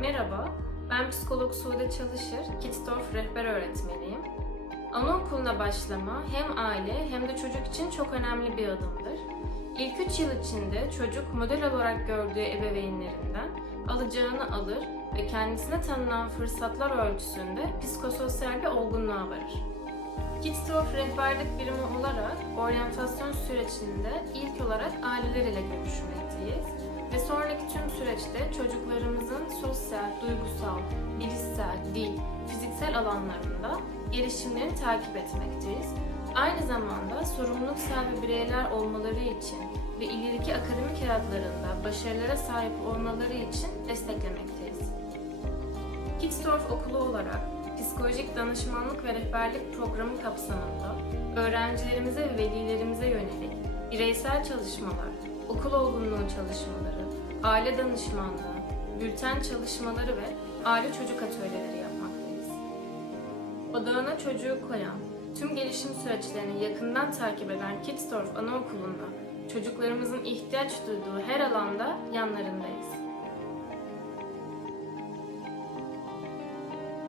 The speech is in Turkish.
Merhaba, ben psikolog Sude Çalışır, Kitsdorf rehber öğretmeniyim. Anaokuluna başlama hem aile hem de çocuk için çok önemli bir adımdır. İlk 3 yıl içinde çocuk model olarak gördüğü ebeveynlerinden alacağını alır ve kendisine tanınan fırsatlar ölçüsünde psikososyal bir olgunluğa varır. Kitsdorf rehberlik birimi olarak oryantasyon sürecinde ilk olarak aileler ile görüşmekteyiz ve sonraki tüm süreçte duygusal, bilişsel, dil, fiziksel alanlarında gelişimlerini takip etmekteyiz. Aynı zamanda sorumluluk sahibi bireyler olmaları için ve ileriki akademik hayatlarında başarılara sahip olmaları için desteklemekteyiz. Kitsdorf Okulu olarak psikolojik danışmanlık ve rehberlik programı kapsamında öğrencilerimize ve velilerimize yönelik bireysel çalışmalar, okul olgunluğu çalışmaları, aile danışmanlığı, bülten çalışmaları ve aile çocuk atölyeleri yapmaktayız. Odağına çocuğu koyan, tüm gelişim süreçlerini yakından takip eden Kitsdorf Anaokulu'nda çocuklarımızın ihtiyaç duyduğu her alanda yanlarındayız.